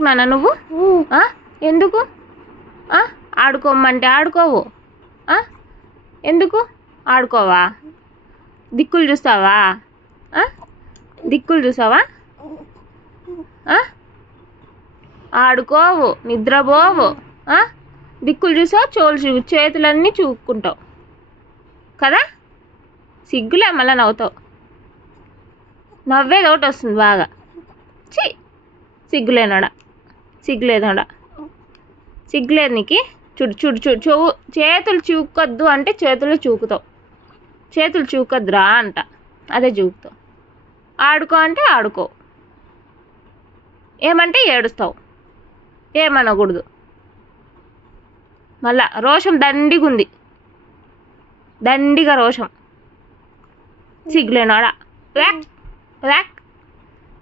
ఎందుకు నాన్న నువ్వు ఎందుకు ఆడుకోమంటే ఆడుకోవు ఎందుకు ఆడుకోవా? దిక్కులు చూస్తావా? దిక్కులు చూసావా? ఆడుకోవు, నిద్రపోవు, దిక్కులు చూసావు, చేతులన్నీ చూపుకుంటావు కదా. సిగ్గులే మళ్ళీ నవ్వుతావు. నవ్వేది ఒకటి వస్తుంది బాగా. సిగ్గులేనాడా? సిగ్గులేనాడా? సిగ్గులేదు నీకు? చూడు చూడు చూడు చూవు. చేతులు చూకొద్దు అంటే చేతులు చూపుతావు. చేతులు చూకొద్దురా అంట, అదే చూపుతావు. ఆడుకో అంటే ఆడుకో, ఏమంటే ఏడుస్తావు. ఏమనకూడదు. మళ్ళా రోషం దండిగా ఉంది, దండిగా రోషం. సిగ్గులేనాడా?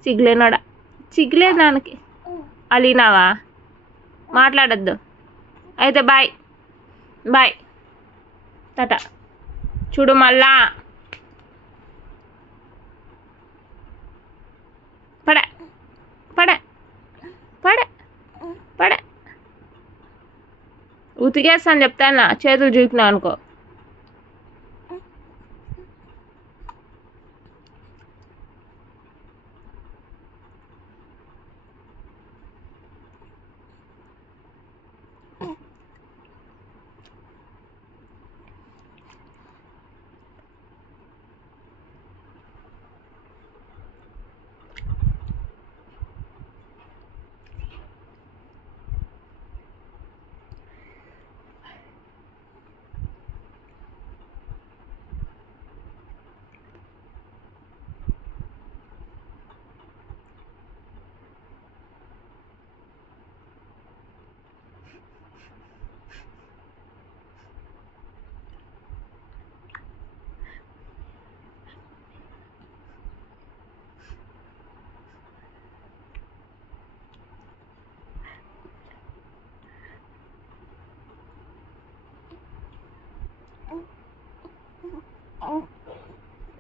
సిగ్గులేనాడా? సిగ్గులేదు నాన్నకి. అలీనావా? మాట్లాడద్దు అయితే. Bye bye tata. చూడు మళ్ళా పడ పడ పడ పడ ఉతికేస్తాను చెప్తాను. చేతులు చూపినా అనుకో.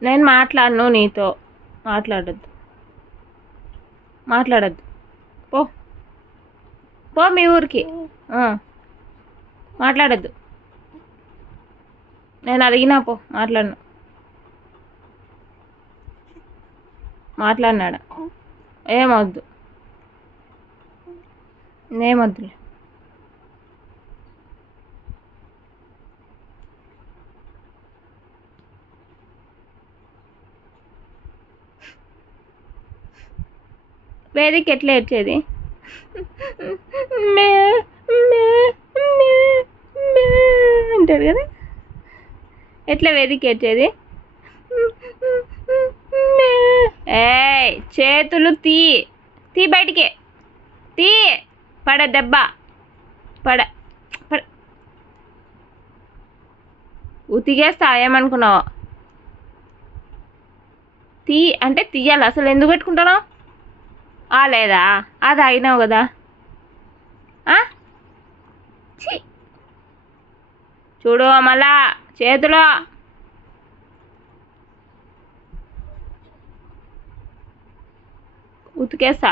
నేను మాట్లాడను నీతో. మాట్లాడద్దు, మాట్లాడద్దు. పో పో మీ ఊరికి. మాట్లాడద్దు. నేను అడిగినా పో. మాట్లాడను. మాట్లాడినాడా? ఏమొద్దు, ఏమొద్దులే. వేదిక ఎట్లా ఏడ్చేది? అంటాడు కదా. ఎట్లా వేదిక ఏడ్చేది? ఏయ్ చేతులు తీ బయటికి తీ. పడ దెబ్బ పడ పడ. ఉతికేస్తా, ఏమనుకున్నావు? తీ అంటే తీయాలి. అసలు ఎందుకు పెట్టుకుంటున్నావు? లేదా అది అయినావు కదా. చూడు మళ్ళా చేతిలో ఉతికేస్తా.